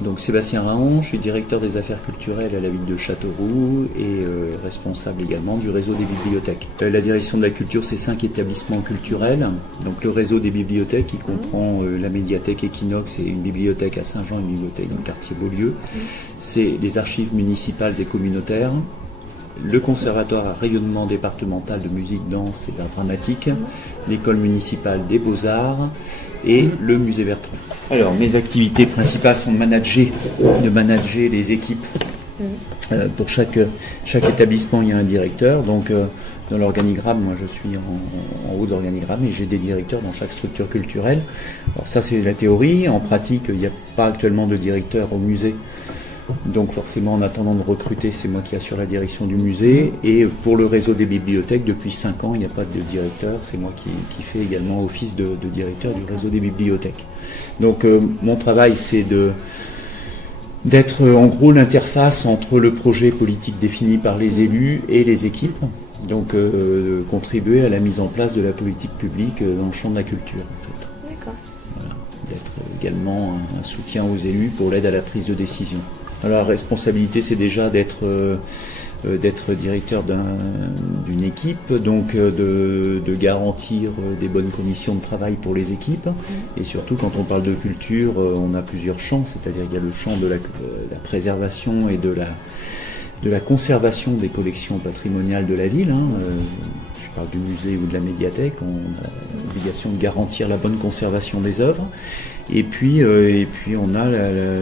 Donc Sébastien Raon, je suis directeur des affaires culturelles à la ville de Châteauroux et responsable également du réseau des bibliothèques. La direction de la culture, c'est 5 établissements culturels. Donc le réseau des bibliothèques qui comprend la médiathèque Equinox et une bibliothèque à Saint-Jean, une bibliothèque dans le quartier Beaulieu. C'est les archives municipales et communautaires, le conservatoire à rayonnement départemental de musique, danse et d'art dramatique, l'école municipale des beaux-arts et le musée Bertrand. Alors, mes activités principales sont de manager les équipes. Pour chaque établissement, il y a un directeur. Donc, dans l'organigramme, moi, je suis en haut de l'organigramme et j'ai des directeurs dans chaque structure culturelle. Alors, ça, c'est la théorie. En pratique, il n'y a pas actuellement de directeur au musée. Donc forcément, en attendant de recruter, c'est moi qui assure la direction du musée. Et pour le réseau des bibliothèques, depuis 5 ans, il n'y a pas de directeur. C'est moi qui fais également office de directeur du réseau des bibliothèques. Donc mon travail, c'est d'être en gros l'interface entre le projet politique défini par les élus et les équipes. Donc contribuer à la mise en place de la politique publique dans le champ de la culture, en fait. D'accord. Voilà. D'être également un soutien aux élus pour l'aide à la prise de décision. Alors, la responsabilité, c'est déjà d'être directeur d'une équipe, donc de garantir des bonnes conditions de travail pour les équipes. Et surtout, quand on parle de culture, on a plusieurs champs, c'est-à-dire il y a le champ de la préservation et de la conservation des collections patrimoniales de la ville. Je parle du musée ou de la médiathèque, on a l'obligation de garantir la bonne conservation des œuvres. Et puis on a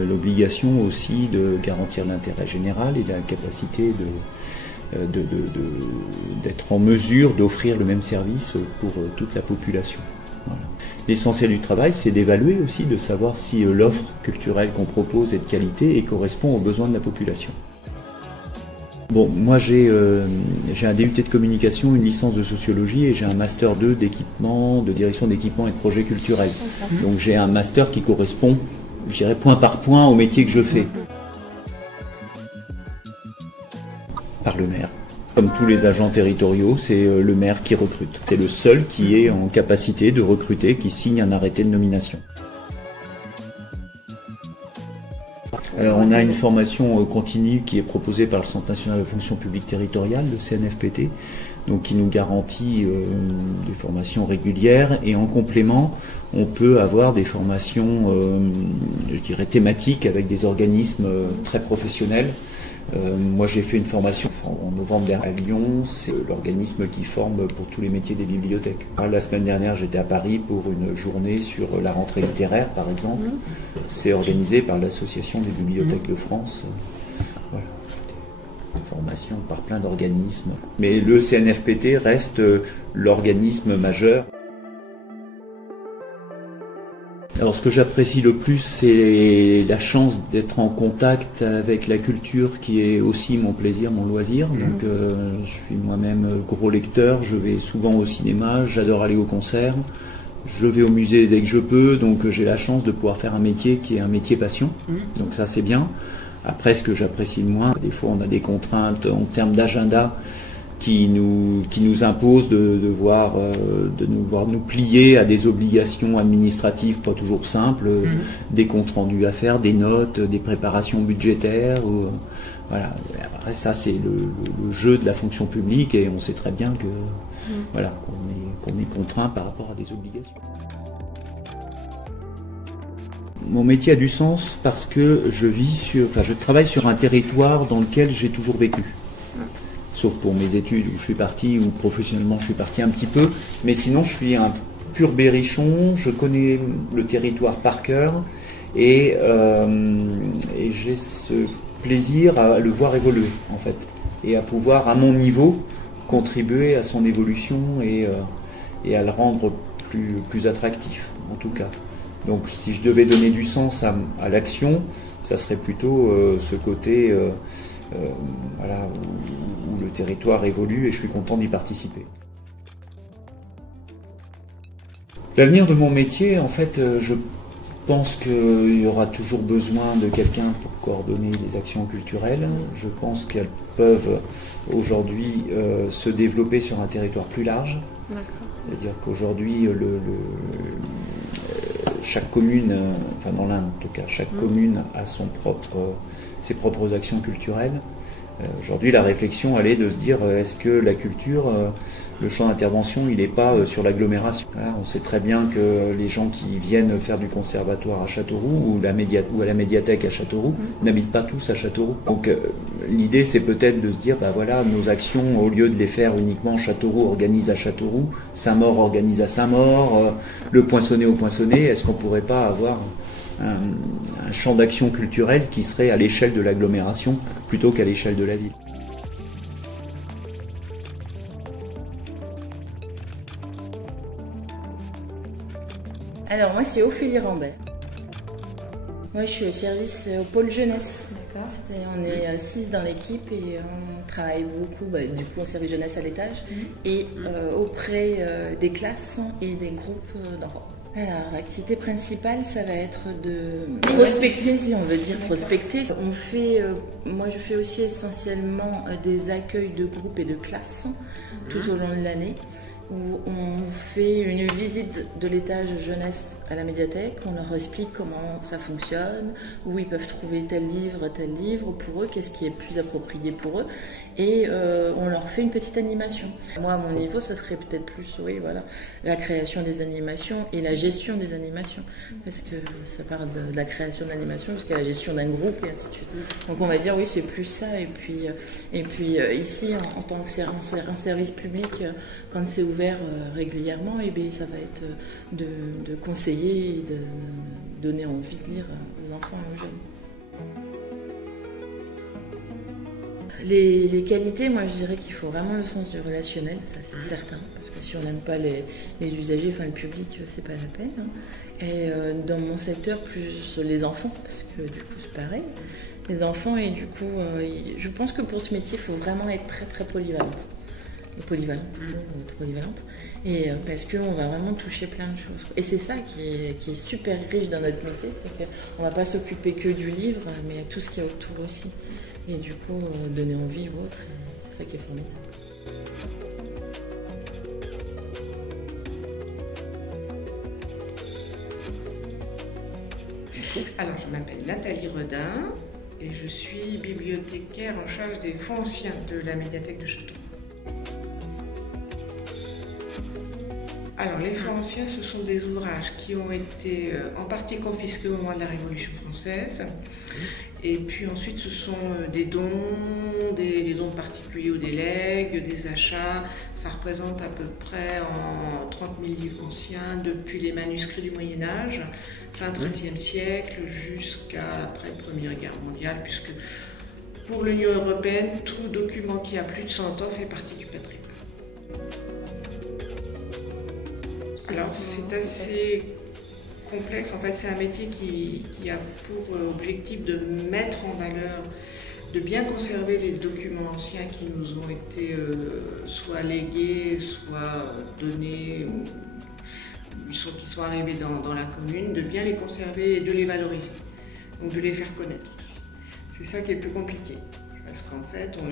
l'obligation aussi de garantir l'intérêt général et la capacité d'être en mesure d'offrir le même service pour toute la population. Voilà. L'essentiel du travail, c'est d'évaluer aussi, de savoir si l'offre culturelle qu'on propose est de qualité et correspond aux besoins de la population. Bon, moi j'ai un DUT de communication, une licence de sociologie et j'ai un master 2 d'équipement, de direction d'équipement et de projets culturels. Donc j'ai un master qui correspond, je dirais point par point au métier que je fais. Par le maire. Comme tous les agents territoriaux, c'est le maire qui recrute. C'est le seul qui est en capacité de recruter, qui signe un arrêté de nomination. Alors on a une formation continue qui est proposée par le Centre national de fonction publique territoriale, le CNFPT, donc qui nous garantit des formations régulières et en complément on peut avoir des formations, je dirais thématiques avec des organismes très professionnels. Moi j'ai fait une formation en novembre dernier à Lyon, c'est l'organisme qui forme pour tous les métiers des bibliothèques. La semaine dernière j'étais à Paris pour une journée sur la rentrée littéraire par exemple. C'est organisé par l'Association des bibliothèques de France. Voilà. Des formations par plein d'organismes. Mais le CNFPT reste l'organisme majeur. Alors ce que j'apprécie le plus, c'est la chance d'être en contact avec la culture qui est aussi mon plaisir, mon loisir. Donc je suis moi-même gros lecteur, je vais souvent au cinéma, j'adore aller au concert, je vais au musée dès que je peux, donc j'ai la chance de pouvoir faire un métier qui est un métier passion. Donc ça c'est bien. Après ce que j'apprécie le moins, des fois on a des contraintes en termes d'agenda qui nous impose de devoir nous plier à des obligations administratives pas toujours simples, des comptes rendus à faire, des notes, des préparations budgétaires. Voilà. Après, ça c'est le jeu de la fonction publique et on sait très bien que voilà, qu'on est contraint par rapport à des obligations. Mon métier a du sens parce que je travaille sur un territoire dans lequel j'ai toujours vécu. Sauf pour mes études où je suis parti, ou professionnellement je suis parti un petit peu. Mais sinon, je suis un pur berrichon, je connais le territoire par cœur et j'ai ce plaisir à le voir évoluer, en fait. Et à pouvoir, à mon niveau, contribuer à son évolution et à le rendre plus attractif, en tout cas. Donc, si je devais donner du sens à l'action, ça serait plutôt ce côté... voilà, où le territoire évolue et je suis content d'y participer. L'avenir de mon métier, en fait, je pense qu'il y aura toujours besoin de quelqu'un pour coordonner les actions culturelles. Je pense qu'elles peuvent aujourd'hui se développer sur un territoire plus large. C'est-à-dire qu'aujourd'hui, chaque commune, enfin dans l'Inde en tout cas, chaque commune a ses propres actions culturelles. Aujourd'hui, la réflexion, elle est de se dire, est-ce que la culture, le champ d'intervention, il n'est pas sur l'agglomération. On sait très bien que les gens qui viennent faire du conservatoire à Châteauroux ou à la médiathèque à Châteauroux n'habitent pas tous à Châteauroux. Donc l'idée, c'est peut-être de se dire, bah voilà, nos actions, au lieu de les faire uniquement Châteauroux organise à Châteauroux, Saint-Maur organise à Saint-Maur, le Poinçonnet au Poinçonnet, est-ce qu'on ne pourrait pas avoir un champ d'action culturelle qui serait à l'échelle de l'agglomération plutôt qu'à l'échelle de la ville. Alors moi c'est Ophélie Rambert. Moi je suis au service au pôle jeunesse. D'accord. On est 6 dans l'équipe et on travaille beaucoup du coup au service jeunesse à l'étage et auprès des classes et des groupes d'enfants. Alors, l'activité principale, ça va être de prospecter, si on veut dire prospecter. On fait, moi je fais aussi essentiellement des accueils de groupes et de classes tout au long de l'année, où on fait une visite de l'étage jeunesse à la médiathèque, on leur explique comment ça fonctionne, où ils peuvent trouver tel livre pour eux, qu'est-ce qui est le plus approprié pour eux, et on leur fait une petite animation. Moi, à mon niveau, ça serait peut-être plus, oui, voilà, la création des animations et la gestion des animations, parce que ça part de la création d'animation jusqu'à la gestion d'un groupe et ainsi de suite. Donc on va dire, oui, c'est plus ça, et puis ici, en tant que un service public, quand c'est ouvert régulièrement, et bien, ça va être de conseiller et de donner envie de lire aux enfants et aux jeunes. Les qualités, moi je dirais qu'il faut vraiment le sens du relationnel, ça c'est certain, parce que si on n'aime pas les usagers, enfin le public, c'est pas la peine. Et dans mon secteur, plus les enfants, parce que du coup c'est pareil, les enfants, et du coup je pense que pour ce métier, il faut vraiment être très très polyvalente. Polyvalente, et parce qu'on va vraiment toucher plein de choses. Et c'est ça qui est super riche dans notre métier, c'est qu'on ne va pas s'occuper que du livre, mais tout ce qu'il y a autour aussi. Et du coup, donner envie aux autres, c'est ça qui est formidable. Alors, je m'appelle Nathalie Redin et je suis bibliothécaire en charge des fonds anciens de la médiathèque de Châteauroux. Alors, les fonds anciens, ce sont des ouvrages qui ont été en partie confisqués au moment de la Révolution française. Et puis ensuite, ce sont des dons de particuliers ou des legs, des achats. Ça représente à peu près 30 000 livres anciens depuis les manuscrits du Moyen-Âge, fin XIIIe siècle, jusqu'à après la Première Guerre mondiale, puisque pour l'Union européenne, tout document qui a plus de 100 ans fait partie du patrimoine. Alors, c'est assez complexe. En fait, c'est un métier qui a pour objectif de mettre en valeur, de bien conserver les documents anciens qui nous ont été soit légués, soit donnés, ou qui sont arrivés dans la commune, de bien les conserver et de les valoriser, donc de les faire connaître aussi. C'est ça qui est le plus compliqué, parce qu'en fait, on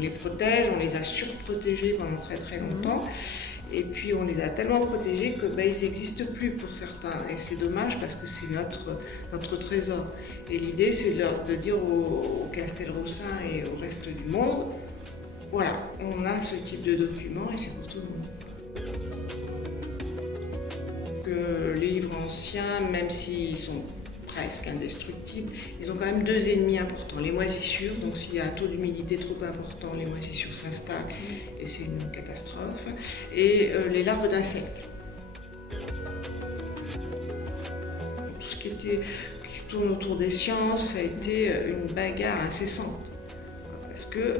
les protège, on les a surprotégés pendant très très longtemps. Et puis on les a tellement protégés que ils n'existent plus pour certains. Et c'est dommage parce que c'est notre trésor. Et l'idée, c'est de dire aux Castelroussins et au reste du monde, voilà, on a ce type de document et c'est pour tout le monde. Que les livres anciens, même s'ils sont presque indestructibles, ils ont quand même deux ennemis importants. Les moisissures, donc s'il y a un taux d'humidité trop important, les moisissures s'installent et c'est une catastrophe. Et les larves d'insectes. Tout ce qui tourne autour des sciences a été une bagarre incessante. Parce que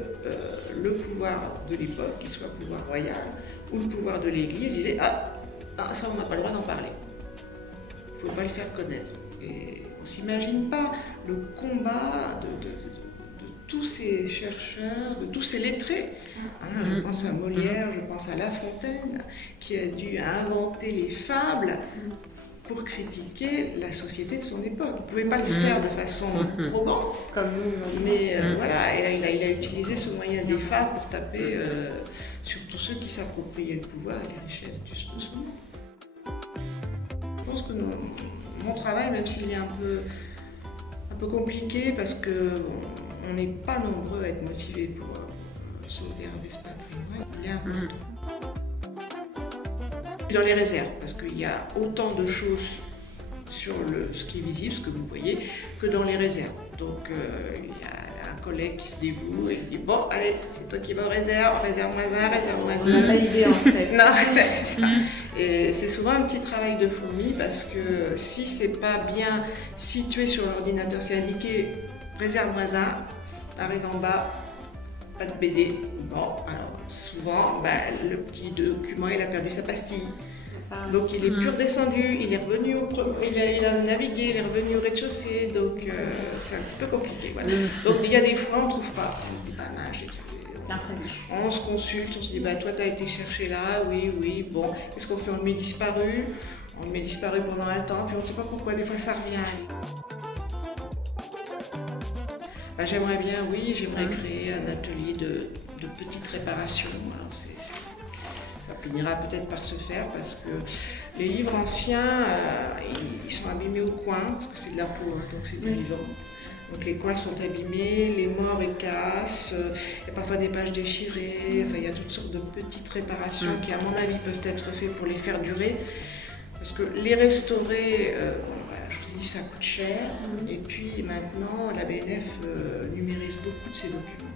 le pouvoir de l'époque, qu'il soit le pouvoir royal ou le pouvoir de l'Église, disait ça on n'a pas le droit d'en parler. Il ne faut pas le faire connaître. Et on ne s'imagine pas le combat de tous ces chercheurs, de tous ces lettrés. Je pense à Molière, je pense à La Fontaine, qui a dû inventer les fables pour critiquer la société de son époque. Il ne pouvait pas le faire de façon probante, comme nous, mais voilà, il a utilisé ce moyen des fables pour taper sur tous ceux qui s'appropriaient le pouvoir et les richesses de ce monde. pense que mon travail, même s'il est un peu compliqué, parce qu'on n'est pas nombreux à être motivés pour sauvegarder ce patrimoine, il est important. Dans les réserves, parce qu'il y a autant de choses sur ce qui est visible, ce que vous voyez, que dans les réserves. Donc il y a un collègue qui se dévoue et il dit bon, allez, c'est toi qui vas aux réserves, réserve Mazin, réserve Mazin. On n'a pas l'idée en fait. Non, c'est ça. Et c'est souvent un petit travail de fourmi parce que si c'est pas bien situé sur l'ordinateur, c'est indiqué réserve Mazin, arrive en bas, pas de BD. Bon, alors souvent, le petit document, il a perdu sa pastille. Donc il est plus redescendu, il est revenu il a navigué, il est revenu au rez-de-chaussée, donc c'est un petit peu compliqué. Voilà. Donc il y a des fois on ne trouve pas. On se consulte, on se dit toi tu as été cherché là, oui, bon, qu'est-ce qu'on fait? On le met disparu, pendant un temps, puis on ne sait pas pourquoi, des fois ça revient. J'aimerais bien, créer un atelier de petites réparations. Alors, ça finira peut-être par se faire parce que les livres anciens, ils sont abîmés au coin, parce que c'est de la peau, donc c'est du vivant. Donc les coins sont abîmés, les morts cassent, il y a parfois des pages déchirées, il y a toutes sortes de petites réparations qui à mon avis peuvent être faites pour les faire durer. Parce que les restaurer, je vous ai dit, ça coûte cher. Et puis maintenant, la BNF numérise beaucoup de ces documents.